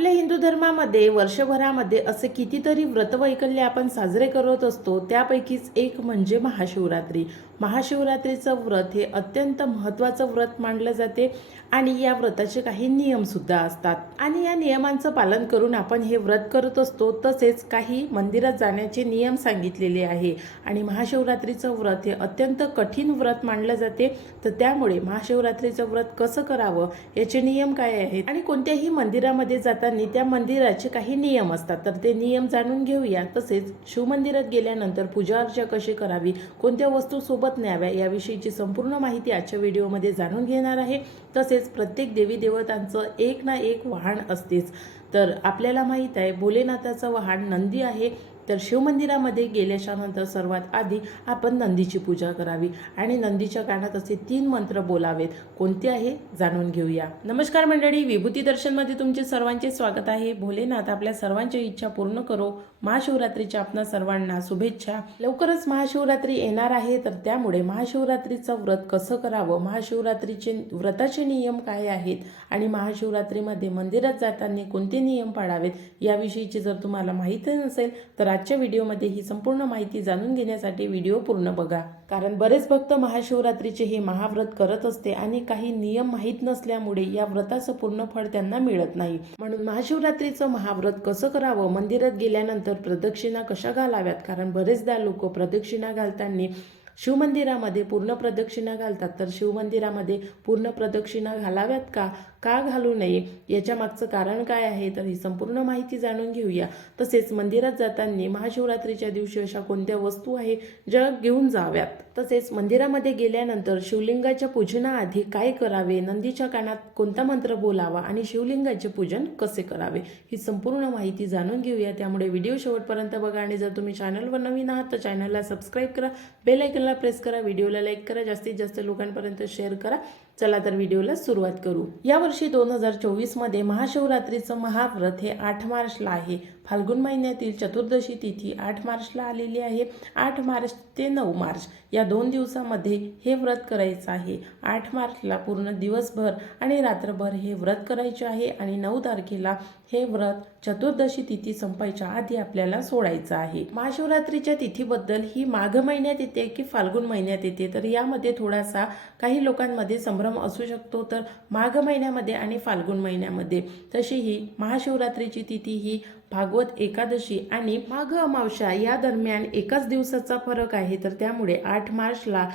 आपल्या हिंदू धर्मामध्ये वर्षभरामध्ये असे कितीतरी व्रतवैकल्य आपण साजरे करत असतो त्यापैकीच एक म्हणजे महाशिवरात्री. महाशिवरात्रीचं व्रत हे अत्यंत महत्त्वाचं व्रत मानलं जाते आणि या व्रताचे काही नियमसुद्धा असतात. आणि या नियमांचं पालन करून आपण हे व्रत करत असतो तसेच काही मंदिरात जाण्याचे नियम सांगितलेले आहे. आणि महाशिवरात्रीचं व्रत हे अत्यंत कठीण व्रत मानलं जाते तर त्यामुळे महाशिवरात्रीचं व्रत कसं करावं याचे नियम काय आहेत? आणि कोणत्याही मंदिरामध्ये जाताना त्या मंदिराचे काही नियम असतात. तर ते नियम जाणून घेऊया. तसेच शिवमंदिरात गेल्यानंतर पूजा अर्चा कशी करावी कोणत्या वस्तू सोबत न्याव्या याविषयीची संपूर्ण माहिती आजच्या व्हिडिओमध्ये जाणून घेणार आहे. तसेच प्रत्येक देवी देवतांचं एक ना एक वाहन असतेच. तर आपल्याला माहीत आहे भोलेनाथाचं वाहन नंदी आहे. तर शिवमंदिरामध्ये गेल्याच्यानंतर सर्वात आधी आपण नंदीची पूजा करावी. आणि नंदीच्या कानात असे तीन मंत्र बोलावेत. कोणते आहे? जाणून घेऊया. नमस्कार मंडळी विभूती दर्शनमध्ये तुमचे सर्वांचे स्वागत आहे. भोलेनाथ आपल्या सर्वांच्या इच्छा पूर्ण करो. महाशिवरात्रीच्या आपणा सर्वांना शुभेच्छा. लवकरच महाशिवरात्री येणार आहे तर त्यामुळे महाशिवरात्रीचं व्रत कसं करावं? महाशिवरात्रीचे व्रताचे नियम काय आहेत? आणि महाशिवरात्रीमध्ये मंदिरात जाताना कोणते नियम पाळावेत? याविषयीची जर तुम्हाला माहिती नसेल तर आज आजच्या व्हिडिओमध्ये ही संपूर्ण माहिती जाणून घेण्यासाठी व्हिडिओ पूर्ण बघा. कारण बरेच भक्त महाशिवरात्रीचे हे महाव्रत करत असते आणि काही नियम माहीत नसल्यामुळे या व्रताचं पूर्ण फळ त्यांना मिळत नाही. म्हणून महाशिवरात्रीचं महाव्रत कसं करावं? मंदिरात गेल्यानंतर प्रदक्षिणा कशा घालाव्यात? कारण बरेचदा लोक प्रदक्षिणा घालताना शिवमंदिरामध्ये पूर्ण प्रदक्षिणा घालतात. तर शिवमंदिरामध्ये पूर्ण प्रदक्षिणा घालाव्यात का? का घालू नये याच्या मागचं कारण काय आहे तर ही संपूर्ण माहिती जाणून घेऊया. तसेच मंदिरात जाताना महाशिवरात्रीच्या दिवशी अशा कोणत्या वस्तू आहे ज्या घेऊन जाव्यात? तसेच मंदिरामध्ये गेल्यानंतर शिवलिंगाच्या पूजनाआधी काय करावे? नंदीच्या कानात कोणता मंत्र बोलावा आणि शिवलिंगाचे पूजन कसे करावे? ही संपूर्ण माहिती जाणून घेऊया. त्यामुळे व्हिडिओ शेवटपर्यंत बघा आणि जर तुम्ही चॅनलवर नवीन आहात तर चॅनलला सबस्क्राईब करा बेल आयकनला प्रेस करा व्हिडिओला लाईक करा जास्तीत जास्त लोकांपर्यंत शेअर करा. चला तर व्हिडिओला सुरुवात करू. यावर वर्षी दोन हजार चोवीसमध्ये महाशिवरात्रीचं महाव्रत हे आठ मार्चला आहे. फाल्गुन महिन्यातील चतुर्दशी तिथी आठ मार्चला आलेली आहे. आठ मार्च ते नऊ मार्च या दोन दिवसामध्ये हे व्रत करायचं आहे. आठ मार्चला पूर्ण दिवसभर आणि रात्रभर हे व्रत करायचे आहे आणि नऊ तारखेला हे व्रत चतुर्दशी तिथी संपायच्या आधी आपल्याला सोडायचं आहे. महाशिवरात्रीच्या तिथीबद्दल ही माघ महिन्यात येते की फाल्गुन महिन्यात येते? तर यामध्ये थोडासा काही लोकांमध्ये संभ्रम असू शकतो. तर माघ महिन्यामध्ये आणि फाल्गुन महिन्यामध्ये तशी ही महाशिवरात्रीची तिथी ही भागवत एकादशी आणि माघ अमावस्या या दरम्यान एकाच दिवसाचा फरक आहे. तर त्यामुळे आठ मार्चला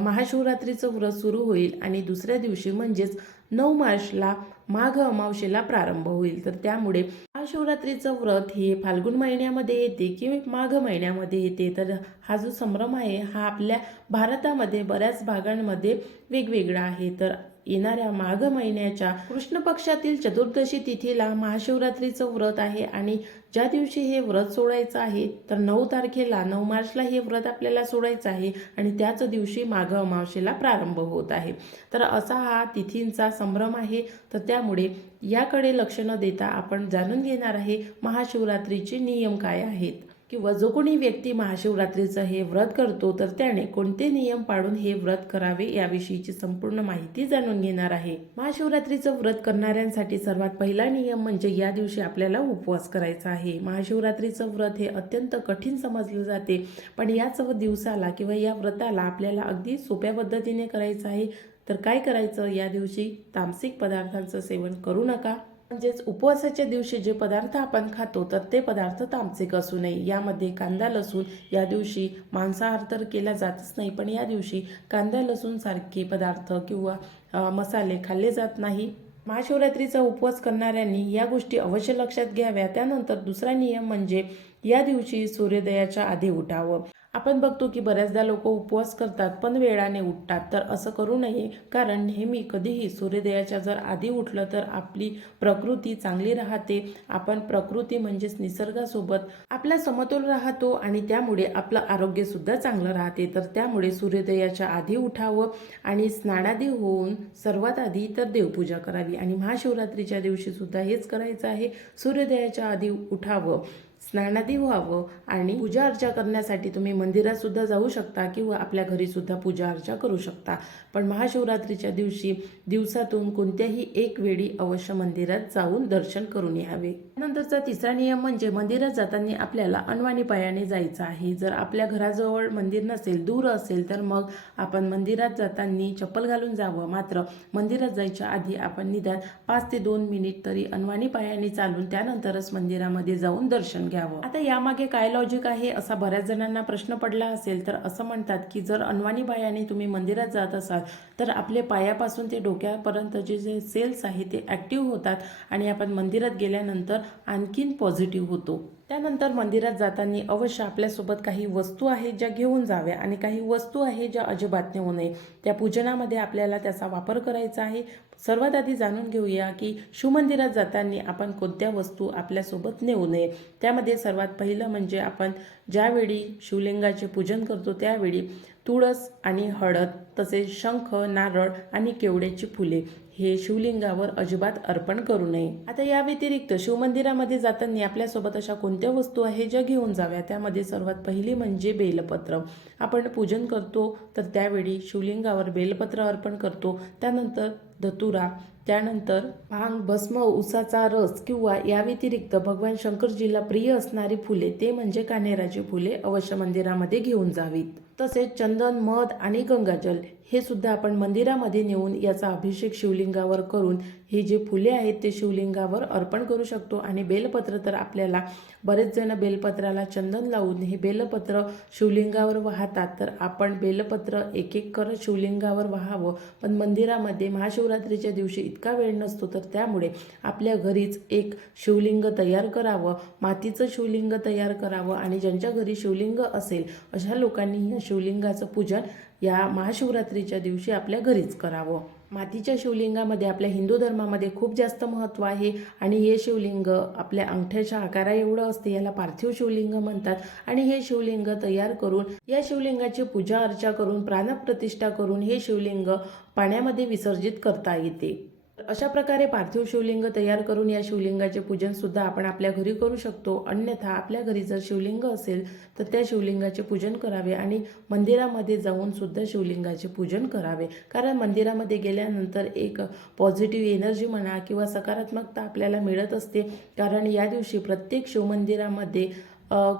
महाशिवरात्रीचं व्रत सुरू होईल आणि दुसऱ्या दिवशी म्हणजेच नऊ मार्चला माघ अमावशेला प्रारंभ होईल. तर त्यामुळे महाशिवरात्रीचं व्रत हे फाल्गुन महिन्यामध्ये येते की माघ महिन्यामध्ये येते. तर हा जो संभ्रम आहे हा आपल्या भारतामध्ये बऱ्याच भागांमध्ये वेगवेगळा आहे. तर येणाऱ्या माघ महिन्याच्या कृष्ण पक्षातील चतुर्दशी तिथीला महाशिवरात्रीचं व्रत आहे आणि ज्या दिवशी हे व्रत सोडायचं आहे तर नऊ तारखेला नऊ मार्चला हे व्रत आपल्याला सोडायचं आहे आणि त्याच दिवशी माघ अमावशेला प्रारंभ होत आहे. तर असा हा तिथींचा संभ्रम आहे. तर त्यामुळे याकडे लक्ष न देता आपण जाणून घेणार आहे महाशिवरात्रीचे नियम काय आहेत. किंवा जो कोणी व्यक्ती महाशिवरात्रीचं हे व्रत करतो तर त्याने कोणते नियम पाळून हे व्रत करावे याविषयीची संपूर्ण माहिती जाणून घेणार आहे. महाशिवरात्रीचं व्रत करणाऱ्यांसाठी सर्वात पहिला नियम म्हणजे या दिवशी आपल्याला उपवास करायचा आहे. महाशिवरात्रीचं व्रत हे अत्यंत कठीण समजलं जाते पण याच दिवसाला किंवा या व्रताला आपल्याला अगदी सोप्या पद्धतीने करायचं आहे. तर काय करायचं? या दिवशी तामसिक पदार्थांचं सेवन करू नका. म्हणजेच उपवासाच्या दिवशी जे पदार्थ आपण खातो तर ते पदार्थ तामसिक असू नये. यामध्ये कांदा लसूण या दिवशी मांसाहार तर केला जातच नाही पण या दिवशी कांदा लसूण सारखे पदार्थ किंवा मसाले खाल्ले जात नाही. महाशिवरात्रीचा उपवास करणाऱ्यांनी या गोष्टी अवश्य लक्षात घ्याव्या. त्यानंतर दुसरा नियम म्हणजे या दिवशी सूर्योदयाच्या आधी उठावं. आपण बघतो की बऱ्याचदा लोक उपवास करतात पण वेळाने उठतात. तर असं करू नये कारण नेहमी कधीही सूर्योदयाच्या जर आधी उठलं तर आपली प्रकृती चांगली राहते. आपण प्रकृती म्हणजेच निसर्गासोबत आपला समतोल राहतो आणि त्यामुळे आपलं आरोग्यसुद्धा चांगलं राहते. तर त्यामुळे सूर्योदयाच्या आधी उठावं आणि स्नानादी होऊन सर्वात आधी तर देवपूजा करावी. आणि महाशिवरात्रीच्या दिवशीसुद्धा हेच करायचं आहे. सूर्योदयाच्या आधी उठावं. स्नानादी व्हावं आणि पूजा अर्चा करण्यासाठी तुम्ही मंदिरातसुद्धा जाऊ शकता किंवा आपल्या घरीसुद्धा पूजा अर्चा करू शकता. पण महाशिवरात्रीच्या दिवशी दिवसातून कोणत्याही एक वेळी अवश्य मंदिरात जाऊन दर्शन करून यावे. नंतरचा तिसरा नियम म्हणजे मंदिरात जाताना आपल्याला अनवाणी पायाने जायचं आहे. जर आपल्या घराजवळ मंदिर नसेल दूर असेल तर मग आपण मंदिरात जाताना चप्पल घालून जावं. मात्र मंदिरात जायच्या आधी आपण निदान पाच ते दोन मिनिट तरी अनवाणी पायाने चालून त्यानंतरच मंदिरामध्ये जाऊन दर्शन घ्यावं. आता यामागे काय लॉजिक आहे? असा बऱ्याच जणांना प्रश्न पडला असेल तर असं म्हणतात की जर अनवाणी पायाने तुम्ही मंदिरात जात असाल तर आपले पायापासून ते डोक्यापर्यंतचे जे सेल्स आहे ते ॲक्टिव्ह होतात आणि आपण मंदिरात गेल्यानंतर आणखीन पॉझिटिव्ह होतो. त्यानंतर मंदिरात जाताना अवश्य आपल्यासोबत काही वस्तू आहेत ज्या घेऊन जाव्या आणि काही वस्तू आहेत ज्या अजिबात नेऊ नये. त्या पूजनामध्ये आपल्याला त्याचा वापर करायचा आहे. सर्वात आधी जाणून घेऊया की शिवमंदिरात जाताना आपण कोणत्या वस्तू आपल्यासोबत नेऊ नये. त्यामध्ये सर्वात पहिलं म्हणजे आपण ज्यावेळी शिवलिंगाचे पूजन करतो त्यावेळी तुळस आणि हळद तसेच शंख नारळ आणि केवड्याची फुले हे शिवलिंगावर अजिबात अर्पण करू नये. आता या व्यतिरिक्त शिवमंदिरामध्ये जाताना आपल्यासोबत अशा कोणत्या वस्तू आहे ज्या घेऊन जाव्या त्यामध्ये सर्वात पहिली म्हणजे बेलपत्र. आपण पूजन करतो तर त्यावेळी शिवलिंगावर बेलपत्र अर्पण करतो. त्यानंतर धतुरा त्यानंतर भांग भस्म उसाचा रस किंवा या व्यतिरिक्त भगवान शंकरजीला प्रिय असणारी फुले ते म्हणजे कान्हेराची फुले अवश्य मंदिरामध्ये घेऊन जावीत. तसेच चंदन मध आणि गंगाजल हे सुद्धा आपण मंदिरामध्ये नेऊन याचा अभिषेक शिवलिंगावर करून ही जी फुले आहेत ते शिवलिंगावर अर्पण करू शकतो. आणि बेलपत्र तर आपल्याला बरेच जण बेलपत्राला चंदन लावून हे बेलपत्र शिवलिंगावर वाहतात. तर आपण बेलपत्र एक एक करत शिवलिंगावर वाहावं. पण मंदिरामध्ये महाशिवरात्रीच्या दिवशी इतका वेळ नसतो तर त्यामुळे आपल्या घरीच एक शिवलिंग तयार करावं. मातीचं शिवलिंग तयार करावं. आणि ज्यांच्या घरी शिवलिंग असेल अशा लोकांनी या शिवलिंगाचं पूजन या महाशिवरात्रीच्या दिवशी आपल्या घरीच करावं. मातीच्या शिवलिंगामध्ये आपल्या हिंदू धर्मामध्ये खूप जास्त महत्त्व आहे आणि हे शिवलिंग आपल्या अंगठ्याच्या आकारा एवढं असते याला पार्थिव शिवलिंग म्हणतात. आणि हे शिवलिंग तयार करून या शिवलिंगाची पूजा अर्चा करून प्राणप्रतिष्ठा करून हे शिवलिंग पाण्यामध्ये विसर्जित करता येते. अशा प्रकारे पार्थिव शिवलिंग तयार करून या शिवलिंगाचे पूजन सुद्धा आपण आपल्या घरी करू शकतो. अन्यथा आपल्या घरी जर शिवलिंग असेल तर त्या शिवलिंगाचे पूजन करावे आणि मंदिरामध्ये जाऊन सुद्धा शिवलिंगाचे पूजन करावे. कारण मंदिरामध्ये गेल्यानंतर एक पॉझिटिव्ह एनर्जी म्हणा किंवा सकारात्मकता आपल्याला मिळत असते. कारण या दिवशी प्रत्येक शिवमंदिरामध्ये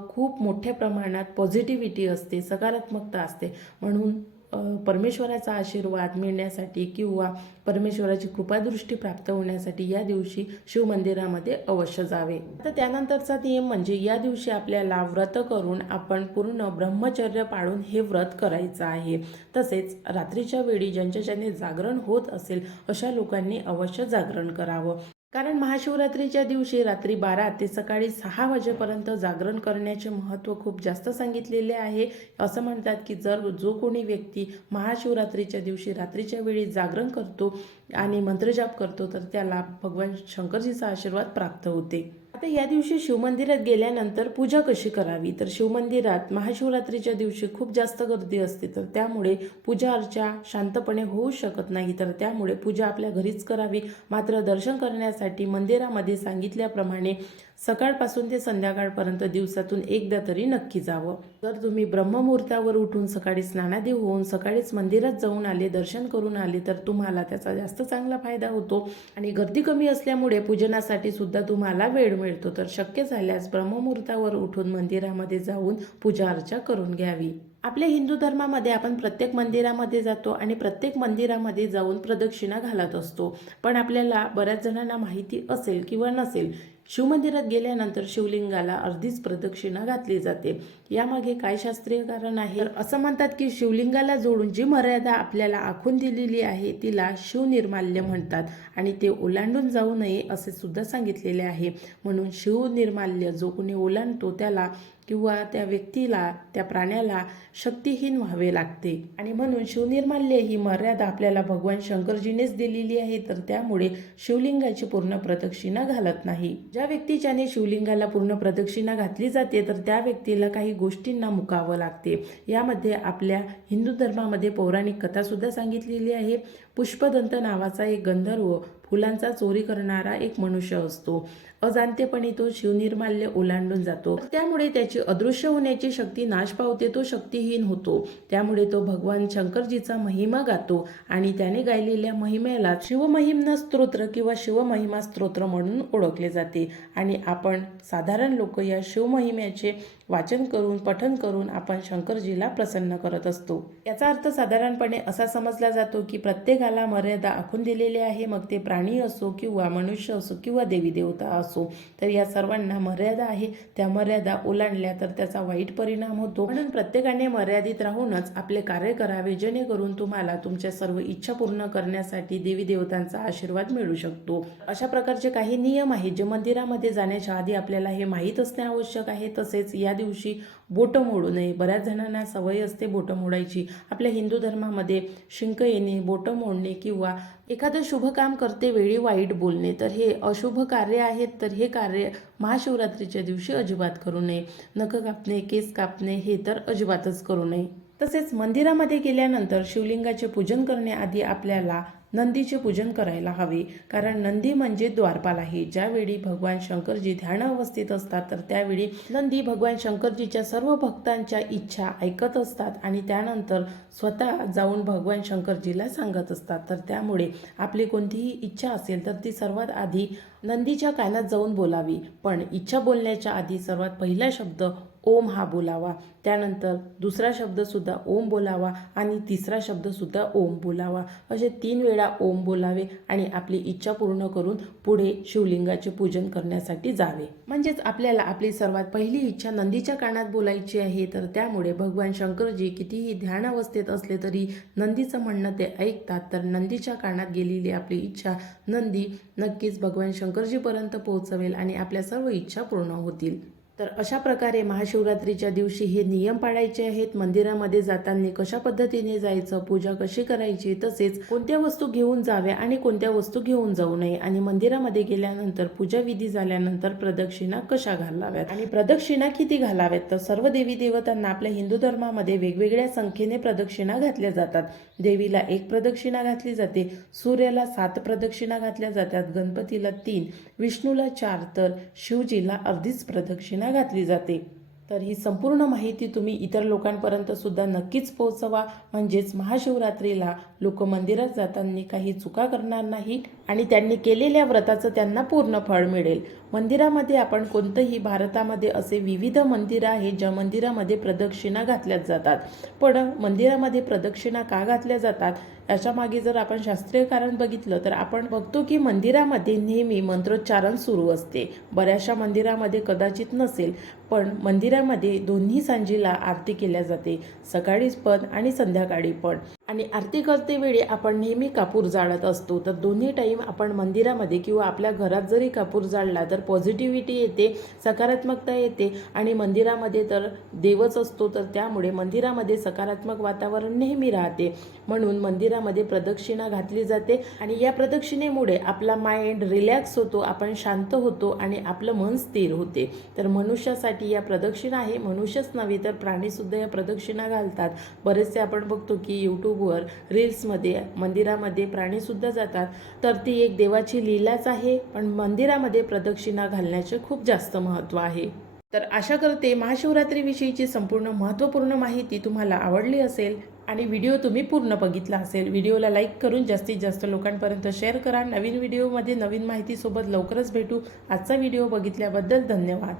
खूप मोठ्या प्रमाणात पॉझिटिव्हिटी असते सकारात्मकता असते. म्हणून परमेश्वराचा आशीर्वाद मिळण्यासाठी किंवा परमेश्वराची कृपादृष्टी प्राप्त होण्यासाठी या दिवशी शिवमंदिरामध्ये अवश्य जावे. तर त्यानंतरचा नियम म्हणजे या दिवशी आपल्याला व्रत करून आपण पूर्ण ब्रह्मचर्य पाळून हे व्रत करायचं आहे. तसेच रात्रीच्या वेळी ज्यांच्या ज्यांनी जागरण होत असेल अशा लोकांनी अवश्य जागरण करावं. कारण महाशिवरात्रीच्या दिवशी रात्री बारा ते सकाळी सहा वाजेपर्यंत जागरण करण्याचे महत्त्व खूप जास्त सांगितलेले आहे. असं म्हणतात की जर जो कोणी व्यक्ती महाशिवरात्रीच्या दिवशी रात्रीच्या वेळी जागरण करतो आणि मंत्रजाप करतो तर त्याला भगवान शंकरजीचा आशीर्वाद प्राप्त होते. आता या दिवशी शिवमंदिरात गेल्यानंतर पूजा कशी करावी? तर शिवमंदिरात महाशिवरात्रीच्या दिवशी खूप जास्त गर्दी असते तर त्यामुळे पूजा अर्चा शांतपणे होऊ शकत नाही. तर त्यामुळे पूजा आपल्या घरीच करावी. मात्र दर्शन करण्यासाठी मंदिरामध्ये सांगितल्याप्रमाणे सकाळपासून ते संध्याकाळपर्यंत दिवसातून एकदा तरी नक्की जावं. जर तुम्ही ब्रह्ममुहूर्तावर उठून सकाळी स्नानादी होऊन सकाळीच मंदिरात जाऊन आले दर्शन करून आले तर तुम्हाला त्याचा जास्त चांगला फायदा होतो. आणि गर्दी कमी असल्यामुळे पूजनासाठी सुद्धा तुम्हाला वेळ मिळतो. तर शक्य झाल्यास ब्रह्ममुहूर्तावर उठून मंदिरामध्ये जाऊन पूजा अर्चा करून घ्यावी. आपल्या हिंदू धर्मामध्ये आपण प्रत्येक मंदिरामध्ये जातो आणि प्रत्येक मंदिरामध्ये जाऊन प्रदक्षिणा घालत असतो. पण आपल्याला बऱ्याच जणांना माहिती असेल किंवा नसेल शिवमंदिरात गेल्यानंतर शिवलिंगाला अर्धीच प्रदक्षिणा घातली जाते. यामागे काय शास्त्रीय कारण आहे? तर असं म्हणतात की शिवलिंगाला जोडून जी मर्यादा आपल्याला आखून दिलेली आहे तिला शिवनिर्माल्य म्हणतात आणि ते ओलांडून जाऊ नये असे सुद्धा सांगितलेले आहे. म्हणून शिवनिर्माल्य जो कोणी ओलांडतो त्याला किंवा त्या व्यक्तीला त्या प्राण्याला शक्तिहीन व्हावे लागते. आणि म्हणून शिवनिर्माल्य ही मर्यादा आपल्याला भगवान शंकरजीनेच दिलेली आहे तर त्यामुळे शिवलिंगाची पूर्ण प्रदक्षिणा घालत नाही. ज्या व्यक्तीच्याने शिवलिंगाला पूर्ण प्रदक्षिणा घातली जाते तर त्या व्यक्तीला काही गोष्टींना मुकावं लागते. यामध्ये आपल्या हिंदू धर्मामध्ये पौराणिक कथासुद्धा सांगितलेली आहे. पुष्पदंत नावाचा एक गंधर्व फुलांचा चोरी करणारा एक मनुष्य असतो. अजाणतेपणी तो शिवनिर्माल्य ओलांडून जातो. त्यामुळे त्याची अदृश्य होण्याची शक्ती नाश पावते तो शक्तिहीन होतो. त्यामुळे तो भगवान शंकरजीचा महिमा गातो आणि त्याने गायलेल्या महिमेला शिवमहिमना स्तोत्र किंवा शिवमहिमा स्तोत्र म्हणून ओळखले जाते. आणि आपण साधारण लोक या शिवमहिम्याचे वाचन करून पठन करून आपण शंकरजीला प्रसन्न करत असतो. याचा अर्थ साधारणपणे असा समजला जातो की प्रत्येकाला मर्यादा आखून दिलेली आहे. मग ते प्राणी असो किंवा मनुष्य असो किंवा देवी देवता असो. असो तर या सर्वांना मर्यादा आहे. त्या मर्यादा ओलांडल्या तर त्याचा वाईट परिणाम होतो. म्हणून प्रत्येकाने मर्यादित राहूनच आपले कार्य करावे जेणेकरून तुम्हाला तुमच्या सर्व इच्छा पूर्ण करण्यासाठी देवी देवतांचा आशीर्वाद मिळू शकतो. अशा प्रकारचे काही नियम आहेत जे मंदिरामध्ये जाण्याच्या आधी आपल्याला हे माहीत असणे आवश्यक आहे. तसेच या दिवशी बोटं मोडू नये. बऱ्याच जणांना सवय असते बोटं मोडायची. आपल्या हिंदू धर्मामध्ये शिंक येणे बोटं मोडणे किंवा एखादं शुभ काम करते वेळी वाईट बोलणे तर हे अशुभ कार्य आहेत तर हे कार्य महाशिवरात्रीच्या दिवशी अजिबात करू नये. नख कापणे केस कापणे हे तर अजिबातच करू नये. तसेच मंदिरामध्ये गेल्यानंतर शिवलिंगाचे पूजन करण्याआधी आपल्याला नंदीचे पूजन करायला हवे. कारण नंदी म्हणजे द्वारपाल आहे. ज्यावेळी भगवान शंकरजी ध्यान अवस्थेत असतात तर त्यावेळी नंदी भगवान शंकरजीच्या सर्व भक्तांच्या इच्छा ऐकत असतात आणि त्यानंतर स्वतः जाऊन भगवान शंकरजीला सांगत असतात. तर त्यामुळे आपली कोणतीही इच्छा असेल तर ती सर्वात आधी नंदीच्या कानात जाऊन बोलावी. पण इच्छा बोलण्याच्या आधी सर्वात पहिला शब्द ओम हा बोलावा. त्यानंतर दुसरा शब्दसुद्धा ओम बोलावा आणि तिसरा शब्दसुद्धा ओम बोलावा. असे तीन वेळा ओम बोलावे आणि आपली इच्छा पूर्ण करून पुढे शिवलिंगाचे पूजन करण्यासाठी जावे. म्हणजेच आपल्याला आपली सर्वात पहिली इच्छा नंदीच्या कानात बोलायची आहे तर त्यामुळे भगवान शंकरजी कितीही ध्यान अवस्थेत असले तरी नंदीचं म्हणणं ते ऐकतात. तर नंदीच्या कानात गेलेली आपली इच्छा नंदी नक्कीच भगवान शंकरजीपर्यंत पोहोचवेल आणि आपल्या सर्व इच्छा पूर्ण होतील. तर अशा प्रकारे महाशिवरात्रीच्या दिवशी हे नियम पाळायचे आहेत. मंदिरामध्ये जाताना कशा पद्धतीने जायचं पूजा कशी करायची तसेच कोणत्या वस्तू घेऊन जाव्या आणि कोणत्या वस्तू घेऊन जाऊ नये आणि मंदिरामध्ये गेल्यानंतर पूजा विधी झाल्यानंतर प्रदक्षिणा कशा घालाव्यात आणि प्रदक्षिणा किती घालाव्यात? तर सर्व देवी देवतांना आपल्या हिंदू धर्मामध्ये वेगवेगळ्या संख्येने प्रदक्षिणा घातल्या जातात. देवीला एक प्रदक्षिणा घातली जाते सूर्याला सात प्रदक्षिणा घातल्या जातात गणपतीला तीन विष्णूला चार तर शिवजीला अर्धीच प्रदक्षिणा घातली जाते. तर ही संपूर्ण माहिती तुम्ही इतर लोकांपर्यंत सुद्धा नक्कीच पोहोचवा. म्हणजेच महाशिवरात्रीला लोक मंदिरात जाताना काही चुका करणार नाही आणि त्यांनी केलेल्या व्रताचं त्यांना पूर्ण फळ मिळेल. मंदिरामध्ये आपण कोणतंही भारतामध्ये असे विविध मंदिरं आहे ज्या मंदिरामध्ये प्रदक्षिणा घातल्या जातात. पण मंदिरामध्ये प्रदक्षिणा का घातल्या जातात? याच्या मागे जर आपण शास्त्रीय कारण बघितलं तर आपण बघतो की मंदिरामध्ये नेहमी मंत्रोच्चारण सुरू असते. बऱ्याचशा मंदिरामध्ये कदाचित नसेल पण मंदिरामध्ये दोन्ही सांजीला आरती केल्या जाते. सकाळीच पण आणि संध्याकाळी पण. आणि आरती करते वेळी आपण नेहमी कापूर जाळत असतो. तर दोन्ही टाईम आपण मंदिरामध्ये किंवा आपल्या घरात जरी कापूर जाळला तर पॉझिटिव्हिटी येते सकारात्मकता येते आणि मंदिरामध्ये तर देवच असतो तर त्यामुळे मंदिरामध्ये सकारात्मक वातावरण नेहमी राहते. म्हणून मंदिरामध्ये प्रदक्षिणा घातली जाते आणि या प्रदक्षिणेमुळे आपला माइंड रिलॅक्स होतो आपण शांत होतो आणि आपलं मन स्थिर होते. तर मनुष्यासाठी या प्रदक्षिणा आहे. मनुष्यच नव्हे तर प्राणीसुद्धा या प्रदक्षिणा घालतात. बरेचसे आपण बघतो की यूट्यूबवर रील्समध्ये मंदिरामध्ये प्राणीसुद्धा जातात. तर ती एक देवाची लीलाच आहे पण मंदिरामध्ये प्रदक्षिणा घालण्याचे खूप जास्त महत्त्व आहे. तर आशा करते महाशिवरात्रीविषयीची संपूर्ण महत्त्वपूर्ण माहिती तुम्हाला आवडली असेल आणि व्हिडिओ तुम्ही पूर्ण बघितला असेल. व्हिडिओला लाईक करून जास्तीत जास्त लोकांपर्यंत शेअर करा. नवीन व्हिडिओमध्ये नवीन माहितीसोबत लवकरच भेटू. आजचा व्हिडिओ बघितल्याबद्दल धन्यवाद.